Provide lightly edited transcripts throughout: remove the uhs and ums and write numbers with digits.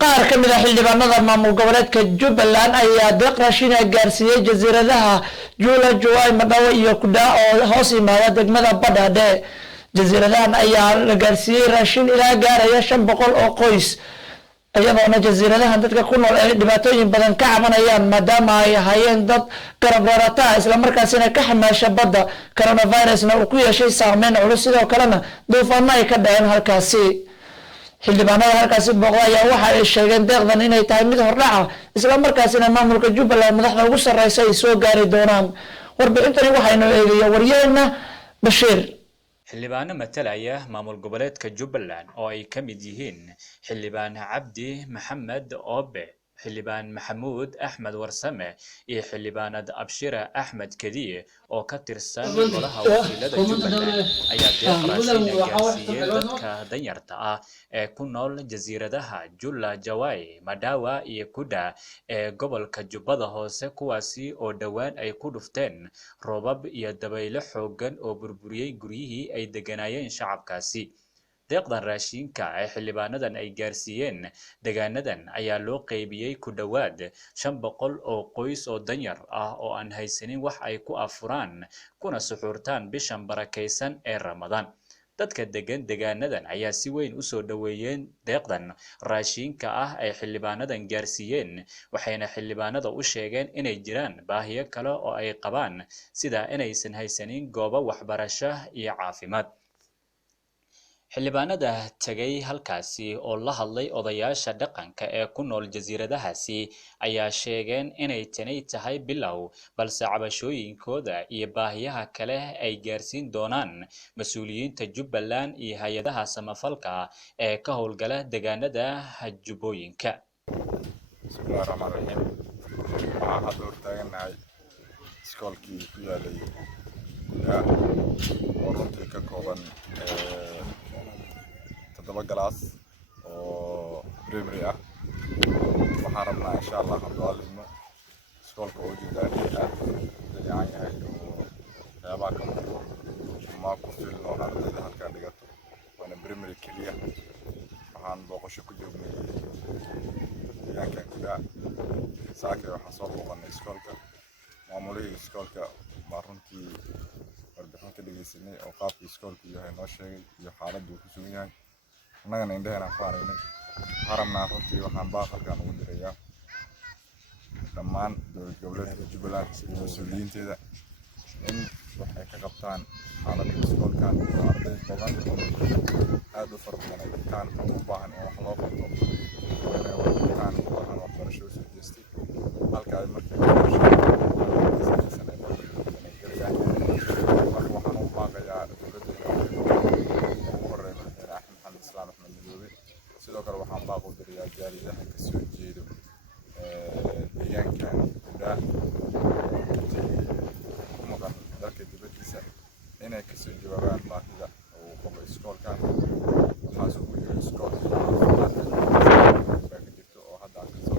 qaar ka mid ah xildhibaanada maamul goboleedka Jubbaland ayaa deeq raashin gaarsiiyay jasiiradaha Jula Jawai Madawa iyo Kuda oo hoos yimaada degmada Badhaadhe. jasiiradahan ayaa la gaarsiiyay raashin ilaa gaaraya 500 oo qoys ayadoona jasiiradahan dadka ku nool ay dhibaatooyin badan ka cabanayaan maadaama ay hayeen dad garab rarata isla markaasina ka xamaasha badda coronavirusna uu ku yeeshay saameyn culus sidoo kalena duufaano ay ka dhaceen halkaasi. xildhibaanada halkaasi booqda ayaa waxa ay sheegeen deeqdan inay tahay mid hordhaca isla markaasina maamulka Jubbaland madaxda ugu sarreeyay ay soo gaari doonaan. warbixintani waxaynu eegaya waryeena Bashiir. xildhibaano matalaya maamul goboleedka Jubbaland oo ay ka mid yihiin xildhibaan Cabdi Maxamed Oobe, xildhibaan Maxamuud Axmed Warsame iyo xildhibaanad Abshira Axmed Kadiye oo ka tirsan golaha wakiilada Jubbaland ayaa deeq raashin gaarsiiyay dadka danyarta ah ee ku nool jasiiradaha Jula Jawai Madawa iyo Kuda ee gobolka Jubbada Hoose kuwaasi oo dhawaan ay ku dhufteen roobab iyo dabaylo xooggan oo burburiyay guryihii ay deganayeen shacabkaasi. deeqdan raashinka ay xildhibaanadan ay gaarsiiyeen deegaanadan ayaa loo qaybiyay ku dhawaad 500 oo qoys oo danyar ah oo aan haysanin wax ay ku afuraan kuna suxuurtaan bishan barakeysan ee Ramadaan. dadka degan deegaanadan ayaa si weyn u soo dhaweeyeen deeqdan raashinka ah ay xildhibaanadan gaarsiiyeen waxayna xildhibaanada u sheegeen inay jiraan baahiyo kale oo ay qabaan sida inaysan haysanin goobo waxbarasho iyo caafimaad. xildhibaanada tagay halkaasi oo la hadlay odayaasha dhaqanka ee ku nool jasiiradahaasi ayaa sheegeen inay tani tahay bilow balse cabashooyinkooda iyo baahiyaha kale ay gaarsiin doonaan mas'uuliyiinta Jubbaland iyo hay'adaha samafalka ee ka howlgala deegaanada Jubbooyinka. bismillahir rahmanir rahim. waxaan hadda hortaaganahay iskoolkii ku yaalay Kuda oo runtii ka kooban 7 galaas oo primary ah. waxaan rabnaa insha Allah haddii ilmo iskoolka oo jidaan dayacan yahay oo waxyaabaha ka muuqdo ma ku filno ardayda halkaa dhigato waana primary keliya. waxaan booqasho ku joognay deegaanka Kuda saakay waxaan soo booqanay iskoolka maamulihii iskoolka baa runtii warbixin ka dhageysanay oo qaabka iskoolku yahay noo sheegay iyo xaaladdu ku sugan yahay annagana indhaheen aan ku aragnay. harabnaa runtii waxaan baaqalkan ugu dirayaa dhammaan dowlad goboleedka Jubbaland iyo mas'uuliyiinteeda in waxay ka qabtaan xaaladda iskoolkan oo arday badan aad u fara badan ay dhigtaan u baahan in wax loo qabto inay waxtaan u baahan waxbarasho soo jeestay halka ay markay waxaan u baaqayaa dowladda ugu horeeya madaxweyne Axmed Islaam Axmed Madoobe. sidoo kale waxaan baaq u dirayaa jaaridaha ka soo jeedo deegaankan Kuda ku maqan dalka dibadiisa inay ka soo jawaabaan baahida uu qabo iskoolkan. waxaas ugu jiro iskoolka baa ka jirto oo hadda aan ka soo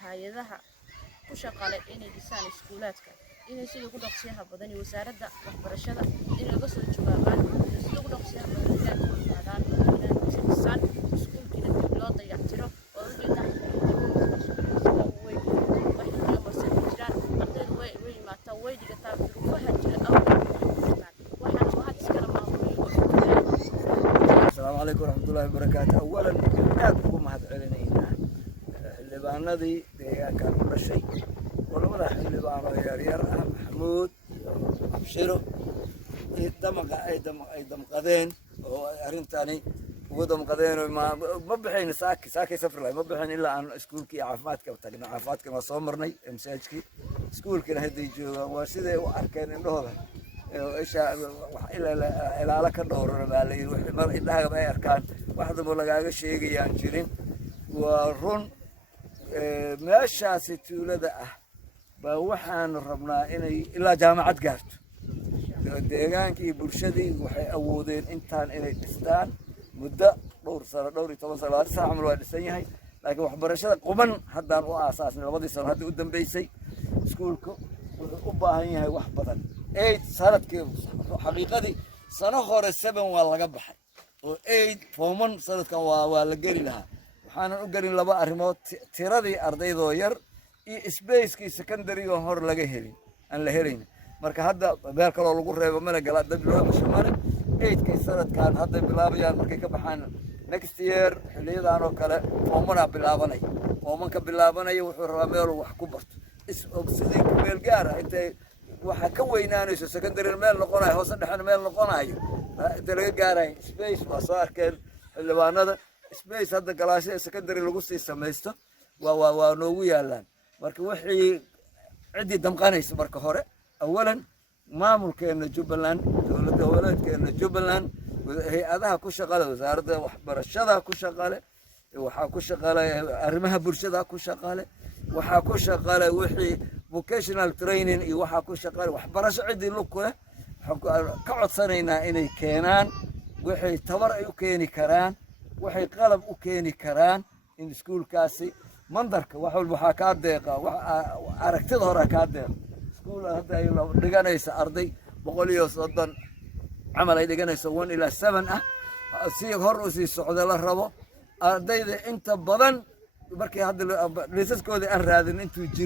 hay'adaha ku shaqale inay dhisaan iskuulaadka inay sidoo ku dhaqsiyaha badan iyo wasaaradda waxbarashada inay uga soo jawaabaan sidoo ku dhaqsiyaha badan inay qaadaan inay dhisaan iskuulkina dib loo dayactiro oo u jeedaan السلام عليكم ورحمة الله وبركاته. أولاً أكبر ما هذا علينا xildhibaanadii deegaankan u dhashay oo labada xildhibaan yaryar ah Maxamuud iyo Abshiro damaqa ay damqadeen oo arintani ugu damqadeen ma bixin saaki safar lay ma bixin ilaa aan iskuulkii caafimaadka tagna caafimaadka ma soo marnay MCHki iskuulkana hadday joogaan waa siday u arkeen indhahooda isha ilaala ka dhowrana baa layidhi wixii mar indhahagaba ay arkaan waxdaba lagaaga sheegayaan jirin waa run meeshaasi tuulada ah baa waxaanu rabnaa inay ilaa jaamacad gaarto deegaankii iyo bulshadii waxay awoodeen intaan inay dhistaan muddo dhowr sano 10 sano 20 sano camal waa dhisan yahay laakiin waxbarashada quban haddaan u aasaasnay 2 sano hadda u dambeysay iskuulku wuxuu u baahan yahay wax badan 8 sanadkii xaqiiqadii sano hore 7 waa laga baxay oo 8 forman sanadkan waa la geli lahaa waxaanan u gelin laba arrimood tiradii ardaydoo yar iyo spacekii secondary-ga hor laga helin aan la helayn marka hadda meel kaloo lagu reebo mana gala dad loo cusubmane 8kii sanadkan hadda bilaabayaan markay ka baxaan next year xilliyadan oo kale foomana bilaabanay foomanka bilaabanaya wuxuu rabaa meel wax ku barto sidii meel gaar ah intay waxa ka weynaanayso secondary meel noqonayo hoose dhexna meel noqonayo inta laga gaaray space waa soo arkeen xildhibaanada space hadda galaasha secondary lagu sii samaysto waa noogu yaalaan marka wixii cidii damqanaysa marka hore awalan maamulkeena Jubbaland dowladda goboleedkeena Jubbaland hay-adaha ku shaqada wasaaradda waxbarashada ku shaqale waxaa ku shaqale arrimaha bulshada ku shaqale waxaa ku shaqale wixii vocational training iyo waxaa ku shaqale waxbarasho cidii lug ku leh waxaan ka codsanaynaa inay keenaan wixii tabar ay u keeni karaan waxay qalab u keeni karaan in iskuulkaasi mandarka wax walba waxaa kaa deeqa aragtida hore kaa deeqa iskuul hadda ay dhiganaysa arday 130 camal ay dhiganaysa 1 ilaa 7 ah si hor u sii socda la rabo ardayda inta badan markii hadda liisaskooda aan raadin intuu jiro